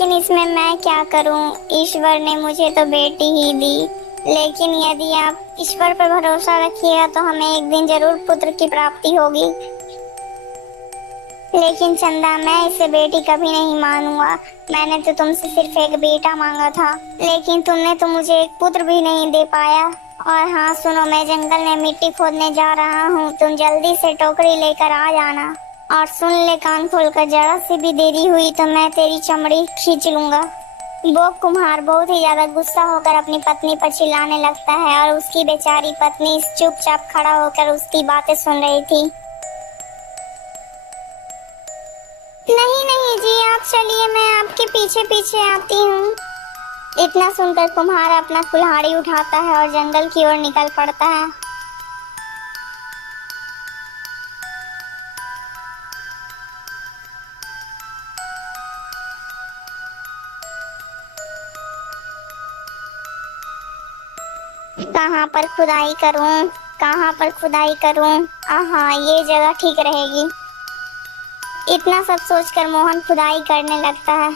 लेकिन इसमें मैं क्या करूं? ईश्वर ने मुझे तो बेटी ही दी, लेकिन यदि आप ईश्वर पर भरोसा रखिएगा तो हमें एक दिन जरूर पुत्र की प्राप्ति होगी। लेकिन चंदा, मैं इसे बेटी कभी नहीं मानूंगा। मैंने तो तुमसे सिर्फ एक बेटा मांगा था, लेकिन तुमने तो मुझे एक पुत्र भी नहीं दे पाया। और हाँ सुनो, मैं जंगल में मिट्टी खोदने जा रहा हूँ, तुम जल्दी से टोकरी लेकर आ जाना। और सुन ले कान खोलकर, जरा सी भी देरी हुई तो मैं तेरी चमड़ी खींच लूंगा। वो कुम्हार बहुत ही ज्यादा गुस्सा होकर अपनी पत्नी पर चिल्लाने लगता है और उसकी बेचारी पत्नी चुपचाप खड़ा होकर उसकी बातें सुन रही थी। नहीं नहीं जी, आप चलिए, मैं आपके पीछे पीछे आती हूँ। इतना सुनकर कुम्हार अपना कुल्हाड़ी उठाता है और जंगल की ओर निकल पड़ता है। कहाँ पर खुदाई करूँ, कहाँ पर खुदाई करूँ? हाँ, ये जगह ठीक रहेगी। इतना सब सोचकर मोहन खुदाई करने लगता है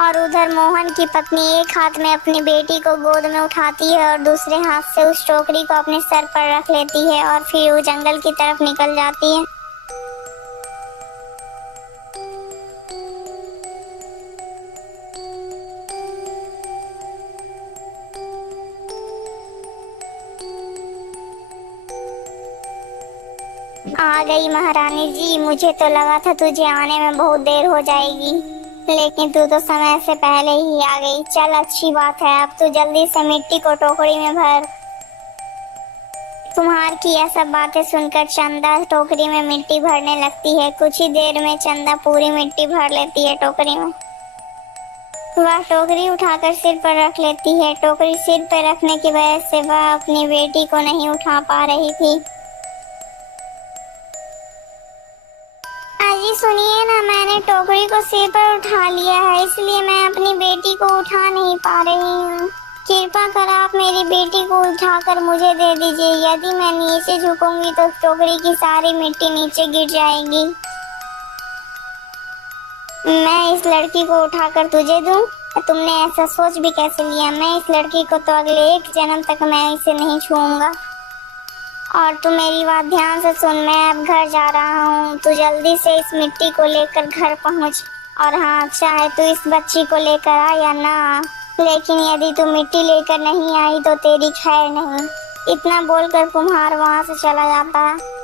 और उधर मोहन की पत्नी एक हाथ में अपनी बेटी को गोद में उठाती है और दूसरे हाथ से उस टोकरी को अपने सर पर रख लेती है और फिर वो जंगल की तरफ निकल जाती है। आ गई महारानी जी, मुझे तो लगा था तुझे आने में बहुत देर हो जाएगी, लेकिन तू तो समय से पहले ही आ गई। चल अच्छी बात है, अब तू जल्दी से मिट्टी को टोकरी में भर। कुम्हार की यह सब बातें सुनकर चंदा टोकरी में मिट्टी भरने लगती है। कुछ ही देर में चंदा पूरी मिट्टी भर लेती है टोकरी में। वह टोकरी उठाकर सिर पर रख लेती है। टोकरी सिर पर रखने की वजह से वह अपनी बेटी को नहीं उठा पा रही थी। अजी सुनिए ना, मैंने टोकरी को सिर पर उठा लिया है, इसलिए मैं अपनी बेटी को उठा नहीं पा रही हूँ। कृपा कर आप मेरी बेटी को उठाकर मुझे दे दीजिए। यदि मैं नीचे झुकूंगी तो टोकरी की सारी मिट्टी नीचे गिर जाएगी। मैं इस लड़की को उठाकर तुझे दूं? तुमने ऐसा सोच भी कैसे लिया? मैं इस लड़की को तो अगले एक जन्म तक मैं इसे नहीं छूऊंगा। और तू मेरी बात ध्यान से सुन, मैं अब घर जा रहा हूँ। तू जल्दी से इस मिट्टी को लेकर घर पहुँच। और हाँ, चाहे तू इस बच्ची को लेकर आ या ना आ, लेकिन यदि तू मिट्टी लेकर नहीं आई तो तेरी खैर नहीं। इतना बोलकर कुम्हार वहाँ से चला जाता है।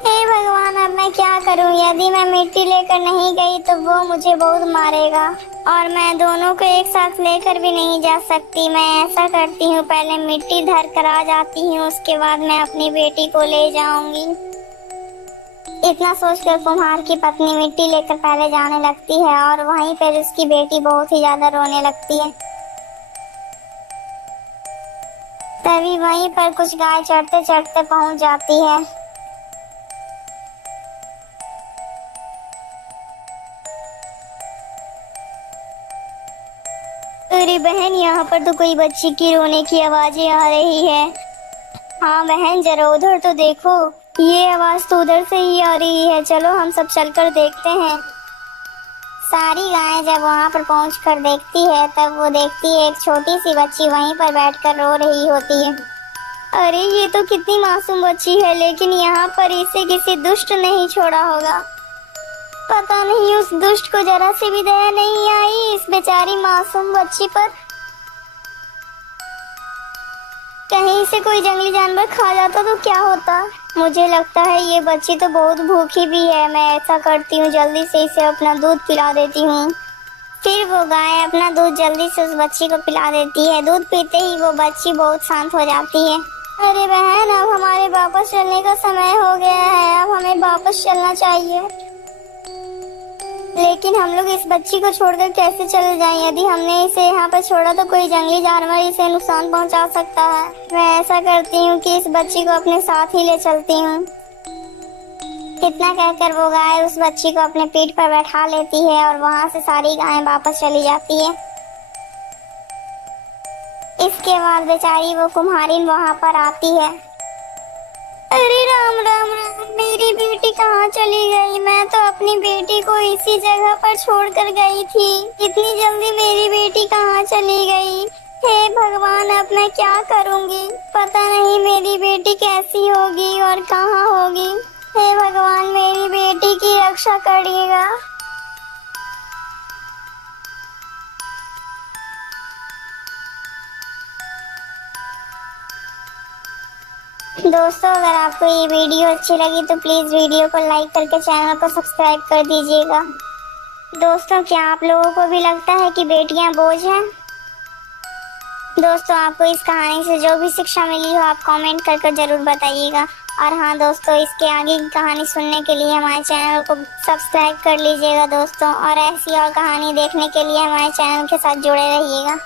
हे भगवान, अब मैं क्या करूं? यदि मैं मिट्टी लेकर नहीं गई तो वो मुझे बहुत मारेगा और मैं दोनों को एक साथ लेकर भी नहीं जा सकती। मैं ऐसा करती हूँ, पहले मिट्टी धर कर आ जाती हूँ, उसके बाद मैं अपनी बेटी को ले जाऊंगी। इतना सोचकर कुम्हार की पत्नी मिट्टी लेकर पहले जाने लगती है और वहीं पर उसकी बेटी बहुत ही ज्यादा रोने लगती है। तभी वहीं पर कुछ गाय चढ़ते चढ़ते पहुंच जाती है। अरे बहन, यहाँ पर तो कोई बच्ची की रोने की आवाजें आ रही है। हाँ बहन, जरा उधर तो देखो, ये आवाज तो उधर से ही आ रही है। चलो हम सब चलकर देखते हैं। सारी गायें जब वहाँ पर पहुँचकर देखती है तब वो देखती है एक छोटी सी बच्ची वहीं पर बैठकर रो रही होती है। अरे ये तो कितनी मासूम बच्ची है, लेकिन यहाँ पर इसे किसी दुष्ट नहीं छोड़ा होगा। पता नहीं उस दुष्ट को जरा सी भी दया नहीं आई इस बेचारी मासूम बच्ची पर। कहीं से कोई जंगली जानवर खा जाता तो क्या होता? मुझे लगता है ये बच्ची तो बहुत भूखी भी है। मैं ऐसा करती हूँ, जल्दी से इसे अपना दूध पिला देती हूँ। फिर वो गाय अपना दूध जल्दी से उस बच्ची को पिला देती है। दूध पीते ही वो बच्ची बहुत शांत हो जाती है। अरे बहन, अब हमारे वापस चलने का समय हो गया है, अब हमें वापस चलना चाहिए। लेकिन हम लोग इस बच्ची को छोड़कर कैसे चले जाएं? यदि हमने इसे यहाँ पर छोड़ा तो कोई जंगली जानवर इसे नुकसान पहुँचा सकता है। मैं ऐसा करती हूँ कि इस बच्ची को अपने साथ ही ले चलती हूँ। इतना कहकर वो गाय उस बच्ची को अपने पीठ पर बैठा लेती है और वहाँ से सारी गायें वापस चली जाती है। इसके बाद बेचारी वो कुम्हारिन वहाँ पर आती है। अरे राम, राम राम राम, मेरी बेटी कहाँ चली गई? मैं तो अपनी बेटी को इसी जगह पर छोड़कर गई थी। इतनी जल्दी मेरी बेटी कहाँ चली गई? हे भगवान, अब मैं क्या करूँगी? पता नहीं मेरी बेटी कैसी होगी और कहाँ होगी। हे भगवान, मेरी बेटी की रक्षा करिएगा। दोस्तों, अगर आपको ये वीडियो अच्छी लगी तो प्लीज़ वीडियो को लाइक करके चैनल को सब्सक्राइब कर दीजिएगा। दोस्तों, क्या आप लोगों को भी लगता है कि बेटियां बोझ हैं? दोस्तों, आपको इस कहानी से जो भी शिक्षा मिली हो आप कमेंट करके ज़रूर बताइएगा। और हाँ दोस्तों, इसके आगे की कहानी सुनने के लिए हमारे चैनल को सब्सक्राइब कर लीजिएगा दोस्तों, और ऐसी और कहानी देखने के लिए हमारे चैनल के साथ जुड़े रहिएगा।